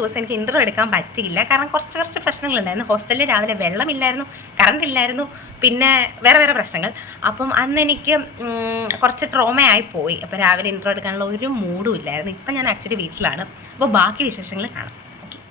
ദിവസം എനിക്ക് ഇൻട്രോ എടുക്കാൻ പറ്റിയില്ല. കാരണം കുറച്ച് പ്രശ്നങ്ങളുണ്ടായിരുന്നു. ഹോസ്റ്റലിൽ രാവിലെ വെള്ളമില്ലായിരുന്നു, കറണ്ട് ഇല്ലായിരുന്നു, പിന്നെ വേറെ പ്രശ്നങ്ങൾ. അപ്പം അന്ന് എനിക്ക് കുറച്ച് ട്രോമയായി പോയി. അപ്പോൾ രാവിലെ ഇൻട്രോ എടുക്കാനുള്ള ഒരു മൂഡും ഇല്ലായിരുന്നു. ഇപ്പം ഞാൻ ആക്ച്വലി വീട്ടിലാണ്. അപ്പോൾ ബാക്കി വിശേഷങ്ങൾ കാണാം.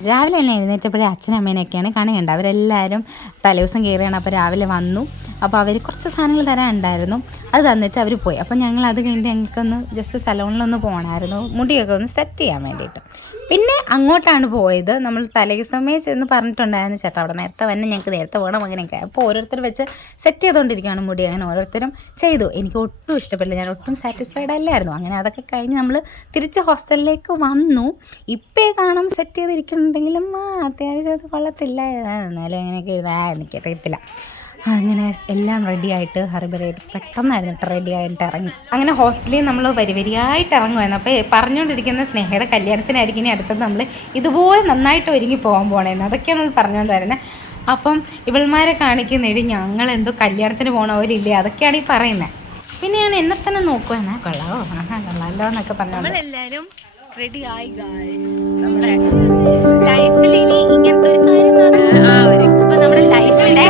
രാവിലെ തന്നെ എഴുന്നേറ്റപ്പോഴേ അച്ഛനും അമ്മേനെയൊക്കെയാണ് കാണുകയുണ്ട്. അവരെല്ലാവരും തലേദിവസം കയറിയാണ്. അപ്പോൾ രാവിലെ വന്നു. അപ്പോൾ അവർ കുറച്ച് സാധനങ്ങൾ തരാനുണ്ടായിരുന്നു, അത് തന്നിട്ട് അവർ പോയി. അപ്പോൾ ഞങ്ങൾ അത് കഴിഞ്ഞിട്ട് ഞങ്ങൾക്കൊന്ന് ജസ്റ്റ് സലൂണിലൊന്ന് പോകണമായിരുന്നു, മുടിയൊക്കെ ഒന്ന് സെറ്റ് ചെയ്യാൻ വേണ്ടിയിട്ട്. പിന്നെ അങ്ങോട്ടാണ് പോയത്. നമ്മൾ തലേദിവസമേ ചെന്ന് പറഞ്ഞിട്ടുണ്ടായിരുന്നു, ചേട്ടാ അവിടെ നേരത്തെ വന്നെ, ഞങ്ങൾക്ക് നേരത്തെ പോകണം അങ്ങനെയൊക്കെ. അപ്പോൾ ഓരോരുത്തർ വെച്ച് സെറ്റ് ചെയ്തുകൊണ്ടിരിക്കുകയാണ് മുടി. അങ്ങനെ ഓരോരുത്തരും ചെയ്തു. എനിക്ക് ഒട്ടും ഇഷ്ടപ്പെട്ടില്ല, ഞാൻ ഒട്ടും സാറ്റിസ്ഫൈഡ് അല്ലായിരുന്നു. അങ്ങനെ അതൊക്കെ കഴിഞ്ഞ് നമ്മൾ തിരിച്ച് ഹോസ്റ്റലിലേക്ക് വന്നു. ഇപ്പേ കാണും സെറ്റ് ചെയ്തിരിക്കുന്നുണ്ടെങ്കിലും അത്യാവശ്യം അത് കൊള്ളത്തില്ല, എന്നാലും അങ്ങനെയൊക്കെ എനിക്കറിയത്തില്ല. അങ്ങനെ എല്ലാം റെഡിയായിട്ട് ഹറിബറിയായിട്ട് പെട്ടെന്നായിരുന്നു റെഡിയായിട്ട് ഇറങ്ങി. അങ്ങനെ ഹോസ്റ്റലിൽ നമ്മൾ വരിയായിട്ട് ഇറങ്ങുമായിരുന്നു. അപ്പോൾ പറഞ്ഞുകൊണ്ടിരിക്കുന്ന സ്നേഹയുടെ കല്യാണത്തിനായിരിക്കും ഇനി അടുത്തത് നമ്മൾ ഇതുപോലെ നന്നായിട്ട് ഒരുങ്ങി പോകണേന്ന്, അതൊക്കെയാണ് പറഞ്ഞുകൊണ്ട് വരുന്നത്. അപ്പം ഇവൾമാരെ കാണിക്കുന്നിടി ഞങ്ങളെന്തോ കല്യാണത്തിന് പോകണവരില്ലേ, അതൊക്കെയാണ് ഈ പറയുന്നത്. പിന്നെ ഞാൻ എന്നെ തന്നെ നോക്കുവാണ്, കൊള്ളാമോ കൊള്ളാമല്ലോ എന്നൊക്കെ പറഞ്ഞു. എല്ലാവരും റെഡി ആയി ഗായ്സ്. നമ്മുടെ ലൈഫിൽ ഇനി ഇങ്ങനത്തെ ഒരു കാര്യം നടക്കും. അപ്പൊ നമ്മുടെ ലൈഫിലെ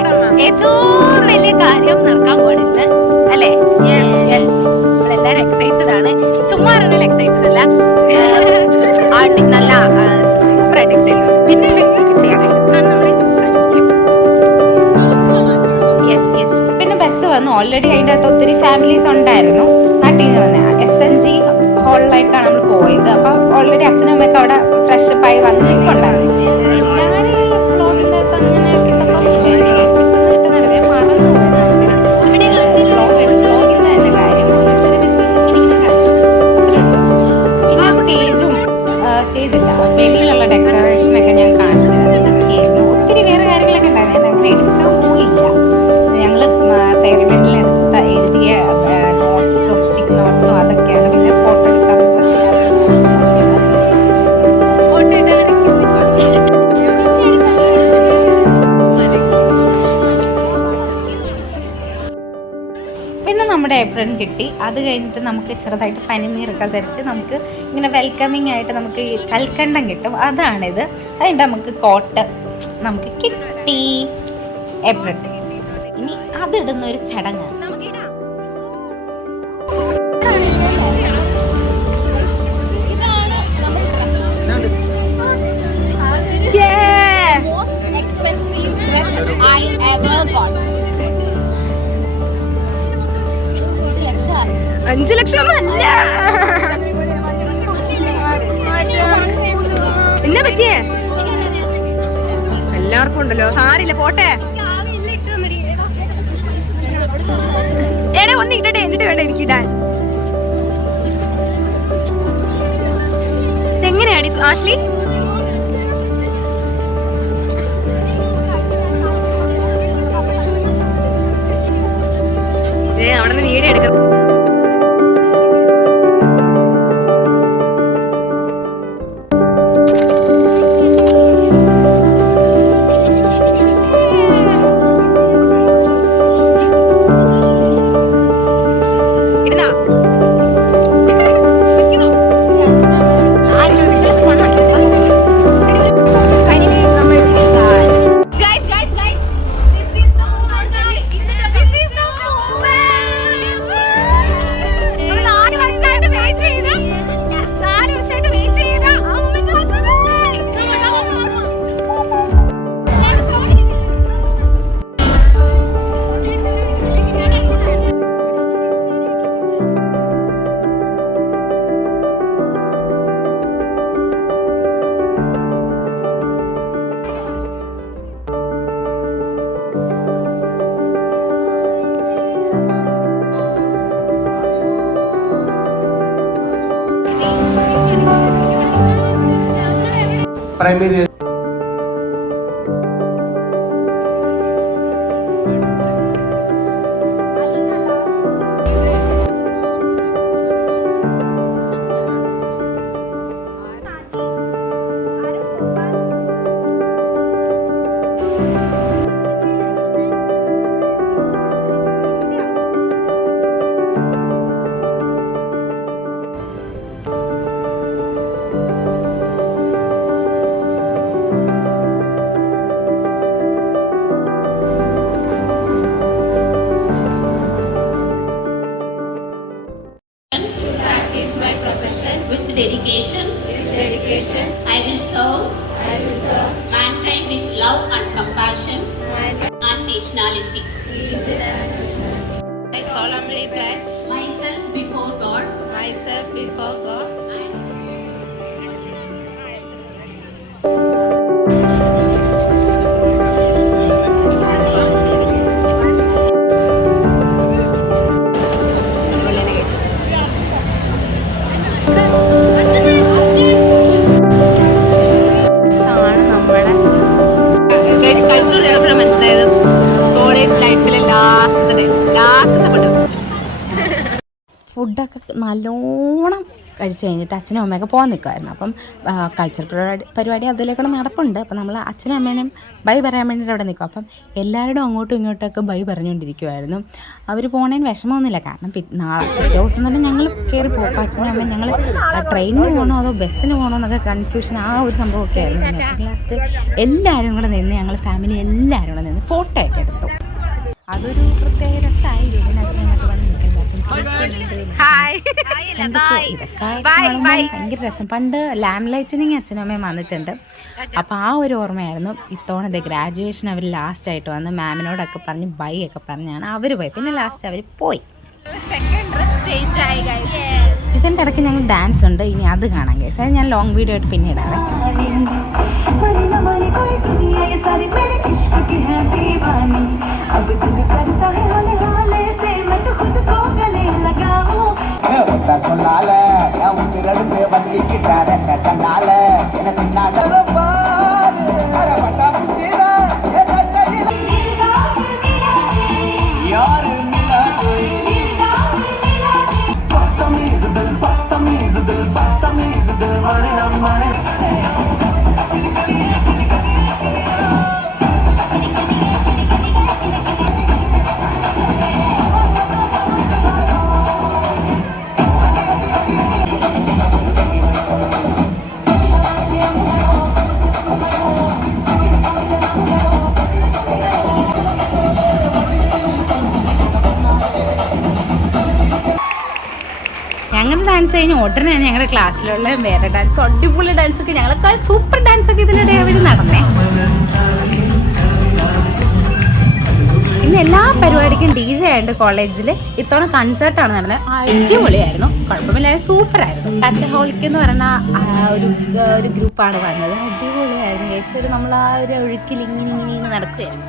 ഏറ്റവും വലിയ കാര്യം നടക്കാൻ പോകുന്നത് അല്ലേ? നമ്മളെല്ലാരും എക്സൈറ്റഡ് ആണ്. ചുമ്മാ എക്സൈറ്റഡ് അല്ല, നല്ല സൂപ്പർ ആയിട്ട് എക്സൈറ്റഡ്. പിന്നെ പിന്നെ ബസ് വന്നു. ഓൾറെഡി അതിൻ്റെ അകത്ത് ഒത്തിരി ഫാമിലീസ് ഉണ്ടായിരുന്നു. നാട്ടിൽ നിന്ന് വന്ന SNG ഹോളിലേക്കാണ് നമ്മൾ പോയത്. അപ്പോൾ ഓൾറെഡി അച്ഛനും അമ്മയൊക്കെ അവിടെ ഫ്രഷപ്പ് ആയി വന്ന് നിൽപ്പുണ്ടായിരുന്നു. ഞാൻ ഈ വ്ളോഗിൻ്റെ അകത്ത് അങ്ങനെ കിട്ടപ്പോൾ വ്ളോഗിൻ്റെ തന്നെ കാര്യം പിന്നെ സ്റ്റേജില്ല, വെളിയിലുള്ള ഡെക്കറേഷനൊക്കെ ഞാൻ കാണിച്ചത്. ഒത്തിരി വേറെ കാര്യങ്ങളൊക്കെ ഉണ്ടായിരുന്നു, ഞാൻ അങ്ങനെ എടുക്കാൻ പോയില്ല. ഞങ്ങൾ ഫെയർവെല്ലിൽ എഴുതിയ നോട്ട്സും സിക് നോട്ട്സും അതൊക്കെയാണ്. പിന്നെ ഫോട്ടോ എടുക്കാൻ പിന്നെ നമ്മുടെ ഏപ്രിൽ കിട്ടി. അത് കഴിഞ്ഞിട്ട് നമുക്ക് ചെറുതായിട്ട് പനിനീരൊക്കെ ധരിച്ച് നമുക്ക് ഇങ്ങനെ വെൽക്കമിങ് ആയിട്ട് നമുക്ക് കൽക്കണ്ടം കിട്ടും, അതാണിത്. അതുകൊണ്ട് നമുക്ക് കോട്ട് നമുക്ക് കിട്ടി ഏപ്രിൽ. ഇനി അതിടുന്ന ഒരു ചടങ്ങാണ്. Most expensive dress I ever got. 5 ലക്ഷം അല്ല, എന്നെ പറ്റിയേ എല്ലാവർക്കും ഉണ്ടല്ലോ. സാരില്ല, പോട്ടെ. ഒന്ന് ഇടട്ടെ, എന്നിട്ട് വേണ്ട എനിക്ക് ഇടാൻ. എങ്ങനെയാടി ആഷ്ലി? അവിടെ നിന്ന് വീഡിയോ എടുക്കാം. primary ഫുഡൊക്കെ നല്ലോണം കഴിച്ച് കഴിഞ്ഞിട്ട് അച്ഛനും അമ്മയൊക്കെ പോകാൻ നിൽക്കുമായിരുന്നു. അപ്പം കൾച്ചർ പരിപാടി അതിലേക്കൂടെ നടപ്പുണ്ട്. അപ്പം നമ്മൾ അച്ഛനും അമ്മേനും ബൈ പറയാൻ വേണ്ടിയിട്ട് അവിടെ നിൽക്കും. അപ്പം എല്ലാവരും അങ്ങോട്ടും ഇങ്ങോട്ടൊക്കെ ബൈ പറഞ്ഞുകൊണ്ടിരിക്കുമായിരുന്നു. അവർ പോണേന് വിഷമമൊന്നുമില്ല, കാരണം പിറ്റേ ദിവസം തന്നെ ഞങ്ങൾ കയറി പോകും. അപ്പം അച്ഛനും അമ്മയും ഞങ്ങൾ ട്രെയിനിന് പോകണോ അതോ ബസ്സിന് പോകണോ എന്നൊക്കെ കൺഫ്യൂഷൻ, ആ ഒരു സംഭവമൊക്കെ ആയിരുന്നു. ലാസ്റ്റ് എല്ലാവരും കൂടെ നിന്ന്, ഞങ്ങൾ ഫാമിലി എല്ലാവരും കൂടെ നിന്ന് ഫോട്ടോ ഒക്കെ എടുത്തു. അതൊരു പ്രത്യേക രസമായിരുന്നു. പിന്നെ അച്ഛനൊക്കെ വന്ന് നിൽക്കുന്നത് ഭയങ്കര രസം. പണ്ട് ലാമ്പ് ലൈറ്റനിങ് അച്ഛനും അമ്മയും വന്നിട്ടുണ്ട്. അപ്പോൾ ആ ഒരു ഓർമ്മയായിരുന്നു. ഇത്തവണത്തെ ഗ്രാജുവേഷൻ അവർ ലാസ്റ്റായിട്ട് വന്ന് മാമിനോടൊക്കെ പറഞ്ഞ് ബൈ ഒക്കെ പറഞ്ഞാണ് അവർ പോയി. പിന്നെ ലാസ്റ്റ് അവർ പോയി. ഇതിൻ്റെ ഇടയ്ക്ക് ഞങ്ങൾ ഡാൻസ് ഉണ്ട്, ഇനി അത് കാണാൻ കേസ്. അത് ഞാൻ ലോങ് വീഡിയോ ആയിട്ട് പിന്നെ ഇടാവേ. ഞങ്ങളുടെ ഡാൻസ് കഴിഞ്ഞ് ഉടനെ തന്നെ ഞങ്ങളുടെ ക്ലാസ്സിലുള്ള വേറെ ഡാൻസ്, അടിപൊളി ഡാൻസൊക്കെ, ഞങ്ങളൊക്കെ സൂപ്പർ ഡാൻസൊക്കെ ഇതിനിടെ അവിടെ നടന്നേ. ഇന്ന് എല്ലാ പരിപാടിക്കും DJ ആയിട്ട് കോളേജിൽ ഇത്തവണ കൺസേർട്ടാണ് നടന്നത്. അടിപൊളിയായിരുന്നു, കുഴപ്പമില്ലാതെ സൂപ്പറായിരുന്നു. കാറ്റഹോളിക് എന്ന് പറയുന്ന ഒരു ഗ്രൂപ്പാണ് വന്നത്. അടിപൊളിയായിരുന്നു കേസ്. നമ്മൾ ആ ഒരു ഒഴുക്കിൽ ഇങ്ങനെ നടക്കുകയായിരുന്നു.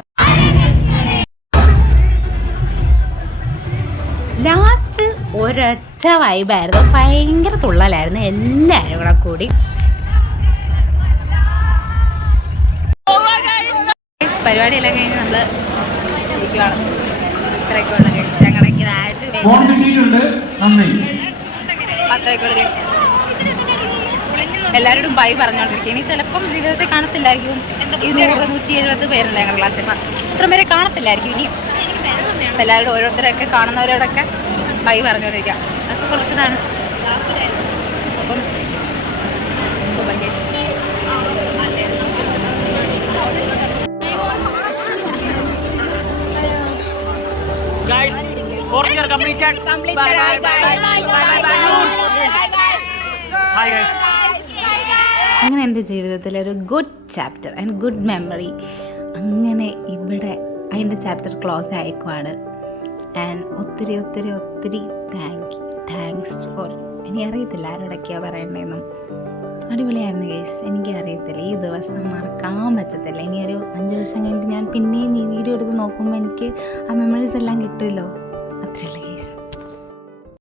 ലാസ്റ്റ് ഒരൊറ്റ വൈബായിരുന്നു, ഭയങ്കര തുള്ളലായിരുന്നു എല്ലാവരും കൂടെ കൂടി. പരിപാടിയെല്ലാം കഴിഞ്ഞ് നമ്മൾ ഇരിക്കുവാണ്. ഇത്രയൊക്കെയുള്ള കേസ് ഞങ്ങളുടെ എല്ലാവരോടും ബൈ പറഞ്ഞുകൊണ്ടിരിക്കും. ഇനി ചിലപ്പം ജീവിതത്തിൽ കാണത്തില്ലായിരിക്കും. 170 പേരുണ്ട് ഞങ്ങളുടെ ക്ലാസ്സിൽ, ഇത്ര പേരെ കാണത്തില്ലായിരിക്കും ഇനി. എല്ലാവരോടും ഓരോരുത്തരൊക്കെ കാണുന്നവരോടൊക്കെ ബൈ പറഞ്ഞുകൊണ്ടിരിക്കാം. അതൊക്കെ കുറച്ചതാണ്. അപ്പം super case. Guys, 4th year completed. Bye bye bye. Hi guys. അങ്ങനെ എൻ്റെ ജീവിതത്തിലെ ഒരു good chapter and good memory അങ്ങനെ ഇവിടെ അതിൻ്റെ ചാപ്റ്റർ ക്ലോസ് ആയിക്കുവാണ്. ആൻഡ് ഒത്തിരി ഒത്തിരി ഒത്തിരി താങ്ക്സ് ഫോർ, ഇനി അറിയത്തില്ല ആരോടൊക്കെയാണ് പറയണ്ടതെന്നും. അടിപൊളിയായിരുന്നു ഗൈസ്, എനിക്കറിയത്തില്ല, ഈ ദിവസം മറക്കാൻ പറ്റത്തില്ല. ഇനി ഒരു 5 വർഷം കഴിഞ്ഞിട്ട് ഞാൻ പിന്നെയും ഈ വീഡിയോ എടുത്ത് നോക്കുമ്പോൾ എനിക്ക് ആ മെമ്മറീസ് എല്ലാം കിട്ടുമല്ലോ. അത്രയുള്ള ഗൈസ്.